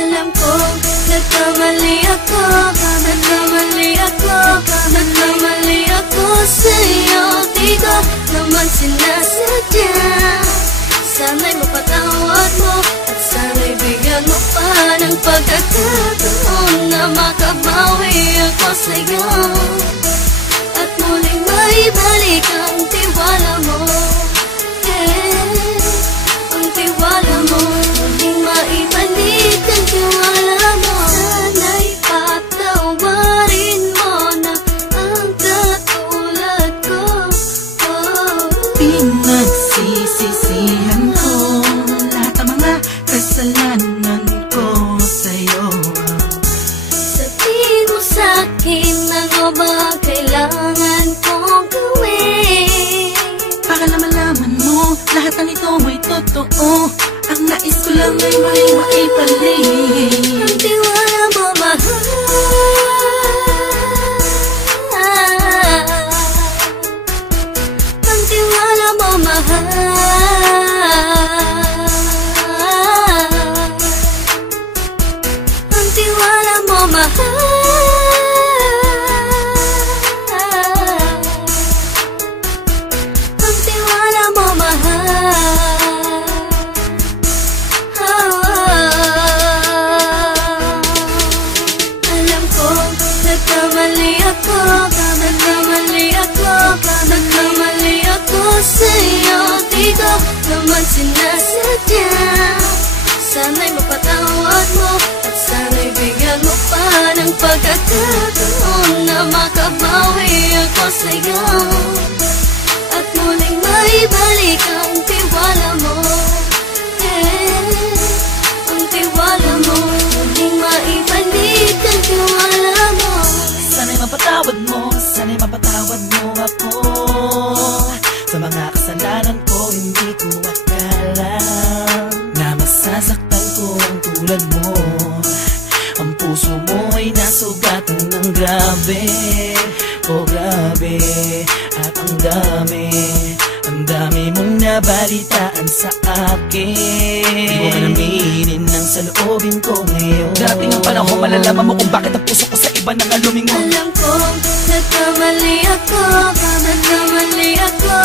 Alam ko, nagkamali ako, nagkamali ako, nagkamali ako sa'yo. Di ko naman sinasadya. Sana'y mapatawad mo at sana'y bigyan mo pa ng pagkakataon na makabawi ako sa'yo at muling maibalik ang tiwala mo. Ang tiwala mo, muling maibalik ang tiwala mo. Sana'y patawarin mo na ang katulad ko. Pinagsisisihan ko lahat ng mga kasalanan ko sa'yo. Sabihin mo sa'kin ano ba kailangan kong gawin para na malaman mo lahat ng ito ay totoo. Ang nais ko lang ay may maibalik ang tiwala mo, mahal. Ang tiwala mo, mahal. Ang tiwala mo, mahal. Ang tiwala mo, mahal. Alam ko, nagkamali ako, nagkamali ako, nagkamali ako sa'yo. Di ko naman sinasadya. Sana'y mapatawad mo at sana'y bigyan mo pa ng pagkakataon na makabawi ako sa'yo at muling maibalik ang tiwala mo. Ang tiwala mo, muling maibalik ang tiwala mo. Sana'y mapatawad mo, sana'y mapatawad mo ako sa mga kasalanan ko. Hindi ko akala na masasaktan ko ang tulad mo. Ang puso mo ay nasugatan ng grabe, oh grabe. At ang dami mong nabalitaan sa akin. Di mo man aminin ang saloobin ko ngayon. Darating ang panahon, malalaman mo kung bakit ang puso ko sa iba nang alumingon. Alam ko, nagkamali ako, nagkamali ako,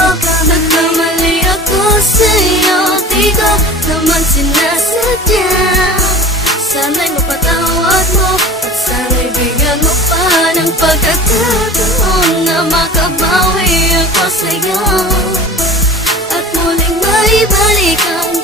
nagkamali ako sa'yo. Di ko naman sinasadya. Sana'y mapatawad mo at sana'y bigyan mo pa ng pagkakataon na makabawi ako sa'yo at muling maibalik ang